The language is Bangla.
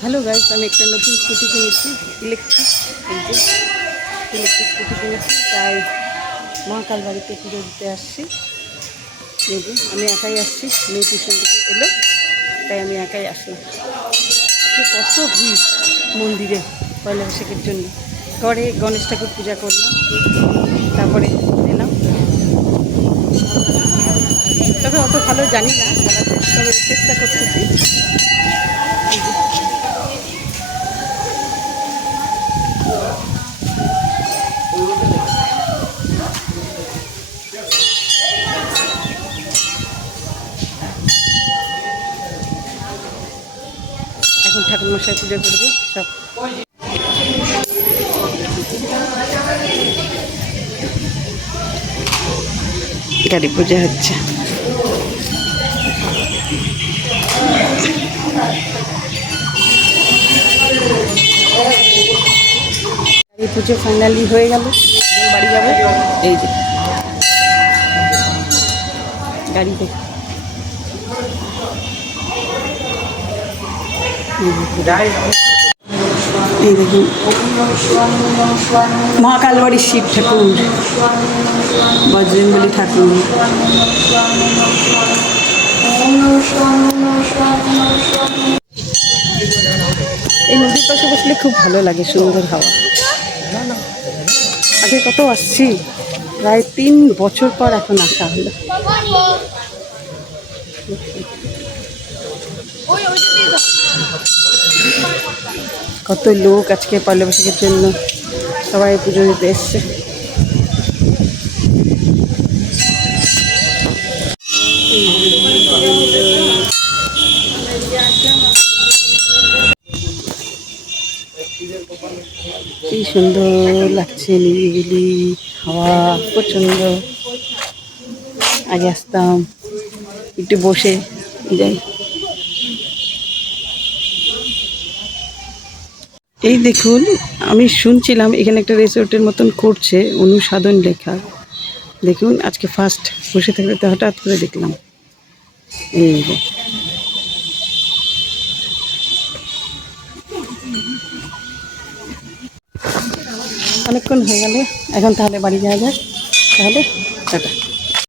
হ্যালো গাইস, আমি একটা নতুন স্কুটি কিনেছি। ইলেকট্রিক স্কুটি কিনেছি, তাই মহাকাল বাড়িতে পুজো দিতে আসছি। এই যে আমি একাই আসছি, মেয়ে টিউশন থেকে এলো, তাই আমি একাই আসলাম। আজকে কত ভিড় মন্দিরে পয়লা বৈশাখের জন্য। ঘরে গণেশ ঠাকুর পূজা করলাম, তারপরে এলাম। তবে অত ভালো জানি না চালাতে, তবে চেষ্টা করতেছি। এখন ঠাকুরমশাই পুজো করবে সব। গাড়ি পূজা হচ্ছে। গাড়ি পুজো ফাইনালি হয়ে গেল, বাড়ি যাবো। এই যে গাড়িতে এই দেখুন মহাকাল বাড়ির শিব ঠাকুর, বজরঙ্গলী ঠাকুর। এই নদীর পাশে বসলে খুব ভালো লাগে, সুন্দর হাওয়া। আগে কত আসছি, প্রায় 3 বছর পর এখন আসা হলো। কত লোক আজকে পয়লা বৈশাখের জন্য সবাই পুজো দিতে এসছে। কি সুন্দর লাগছে, নিরিবিলি হাওয়া, প্রচন্ড। আগে আসতাম একটু বসে যাই। এই দেখুন, আমি শুনছিলাম এখানে একটা রিসোর্টের মতন করছে, অনুসাধন লেখা। দেখুন আজকে ফার্স্ট বসে থাকতে তো হঠাৎ করে দেখলাম। এই যে অনেকক্ষণ হয়ে গেল, এখন তাহলে বাড়ি যাওয়া যায়। তাহলে টাটা।